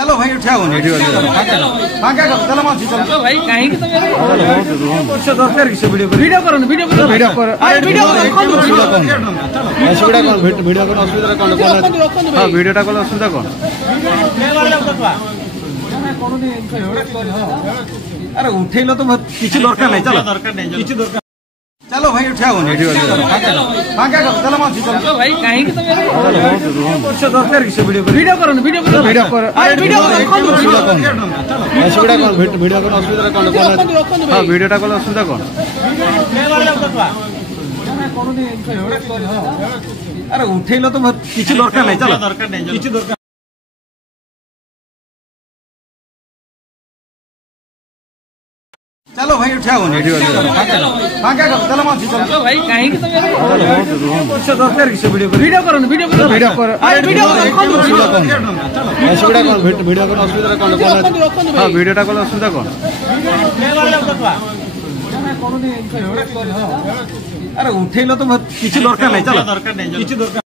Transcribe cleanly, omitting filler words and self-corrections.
चलो भाई उठाओ फांका करो चलो मासी चलो भाई कहीं की तो मेरे दरकार किसी वीडियो करो वीडियो करो असुविधा कौन वीडियो कौन असुविधा कौन हाँ वीडियोटा कौन असुविधा कौन अरे उठेलो तो किसी दरकार नहीं चलो चलो भाई उठाओ फांका करो चलो मासी चलो भाई कहीं की तो मेरे दरकार किसी वीडियो कौन असुविधा कौन वीडियो कौन असुविधा कौन हाँ वीडियोटा कौन असुविधा कौन अरे उठेलो तो किसी दरकार नहीं चलो चलो भाई उठाओ फांका करो चलो मासी चलो भाई कहीं की तो मेरे दरकार किसी वीडियो कौन असुविधा कौन वीडियो कौन असुविधा कौन हाँ वीडियोटा कौन असुविधा कौन अरे उठेलो तो किसी दरकार नहीं चलो